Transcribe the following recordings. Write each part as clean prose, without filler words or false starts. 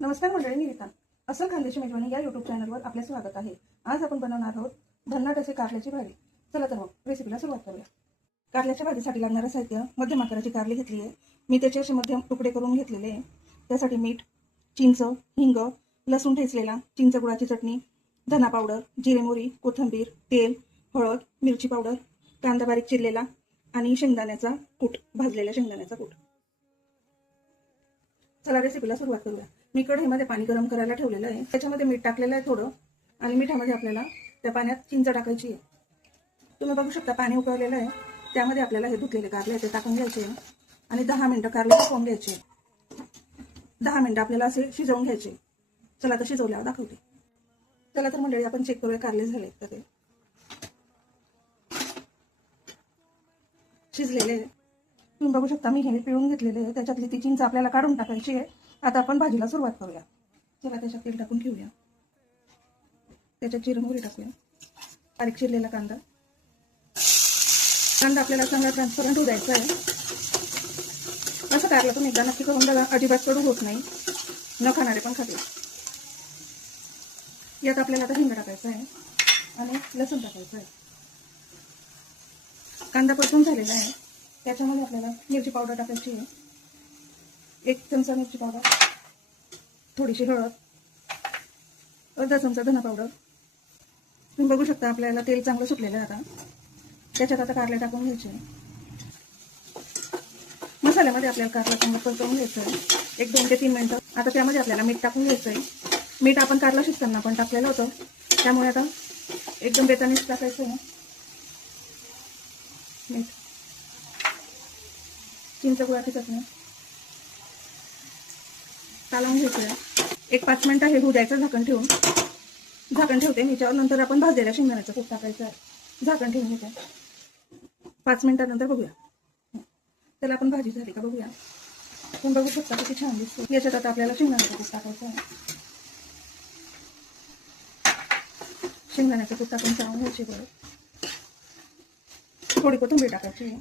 नमस्कार मंडळी, मी गीता. अस्सल खानदेशी मेजवानी या युट्यूब चॅनलवर आपले स्वागत आहे. आज आपण बनवणार आहोत भन्नाट असे कारल्याची भाजी. चला तर मग रेसिपीला सुरुवात करूया. कारल्याच्या भाजीसाठी लागणारं साहित्य: मध्यम आकाराची कारली घेतली आहे, मी त्याचे असे मध्यम तुकडे करून घेतलेले आहे. त्यासाठी मीठ, चिंच, हिंग, लसूण ठेचलेला, चिंच गुळाची चटणी, धना पावडर, जिरे मोहरी, कोथिंबीर, तेल, हळद, मिरची पावडर, कांदा बारीक चिरलेला आणि शेंगदाण्याचा कूट, भाजलेल्या शेंगदाण्याचा कूट. चला रेसिपीला सुरुवात करूया. मी कढईमध्ये पाणी गरम करायला ठेवलेलं आहे. त्याच्यामध्ये मीठ टाकलेलं आहे थोडं, आणि मिठामध्ये आपल्याला त्या पाण्यात चिंच टाकायची आहे. तुम्ही बघू शकता पाणी उकळलेलं आहे. त्यामध्ये आपल्याला हे धुतलेले कारले ते टाकून घ्यायचे आणि 10 मिनिटं कारले उकळून घ्यायचे. 10 मिनिटं आपल्याला असे शिजवून घ्यायचे. चला तर शिजवल्यावर दाखवते. चला तर मंडळी, आपण चेक करूया कारले झाले तर ते शिजलेले आहे. तुम्ही बघू शकता मी हे पिळून घेतलेले आहे. त्याच्यातली ती चिंच आपल्याला काढून टाकायची आहे. आता आपण भाजीला सुरुवात करूया. चला त्याच्यात तेल टाकून घेऊया. त्याच्यात जिरे मोहरी टाकूया, बारीक चिरलेला कांदा. कांदा आपल्याला चांगला ट्रान्सपरंट होऊ द्यायचा आहे. असं कारलं तुम्ही एकदा नक्की करून बघा, अजिबात कडू होत नाही, न खाणारे पण खाते. यात आपल्याला आता हिंग टाकायचा आहे आणि लसूण टाकायचं आहे. कांदा परतून झालेला आहे. त्याच्यामध्ये आपल्याला मिरची पावडर टाकायची आहे. 1 चमचा मिरची पावडर, थोडीशी हळद, अर्धा चमचा धना पावडर. तुम्ही बघू शकता आपल्याला तेल चांगलं सुटलेलं आहे. आता त्याच्यात आता कारले टाकून घ्यायचे. मसाल्यामध्ये आपल्याला कारला चांगलं परतवून घ्यायचं आहे 1, 2 ते 3 मिनिटं. आता त्यामध्ये आपल्याला मीठ टाकून घ्यायचं आहे. मीठ आपण कारला शिजताना पण टाकलेलं होतं, त्यामुळे आता एकदम बेतानीच टाकायचं आहे मीठ. चिंच गुळाची चटणी कालवून घ्यायचं आहे. 1-5 मिनिटं हे होऊ द्यायचं झाकण ठेवून. झाकण ठेवते मी त्यावर. नंतर आपण भाजलेल्या शेंगदाण्याचं कूट टाकायचं आहे. झाकण ठेवून घेते. 5 मिनिटानंतर बघूया त्याला आपण भाजी झाली का बघूया. तुम्ही बघू शकता किती छान दिसते. याच्यात आता आपल्याला शेंगदाण्याचं कूट टाकायचं आहे. शेंगदाण्याचं कूट टाकून चाळून घ्यायची. बरं थोडी कोथिंबीर टाकायची.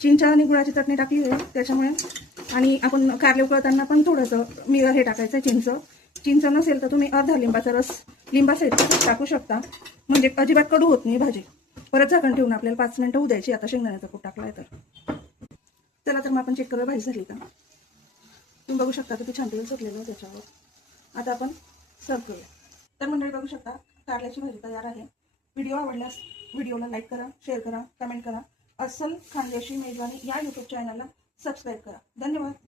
चिंच आणि गुळाची चटणी टाकली आहे त्याच्यामुळे, आणि आपण कारले उकळताना पण थोडंसं हे टाकायचं आहे चिंच नसेल तर तुम्ही अर्धा लिंबाचा रस लिंबासहित टाकू शकता, म्हणजे अजिबात कडू होत नाही भाजी. परत झाकण ठेवून आपल्याला 5 मिनिटं होऊ द्यायची. आता शेंगदाण्याचा कूट टाकलाय तर चला तर मग आपण चेक करूया भाजी झाली का. तुम्ही बघू शकता किती छान तेल सुटलेलं आहे त्याच्यावर. आता आपण सर्व करूया. तर मंडळी बघू शकता कारल्याची भाजी तयार आहे. व्हिडिओ आवडल्यास व्हिडिओला लाईक करा, शेअर करा, कमेंट करा. अस्सल खानदेशी मेजवानी या यूट्यूब चॅनलला सबस्क्राईब करा. धन्यवाद.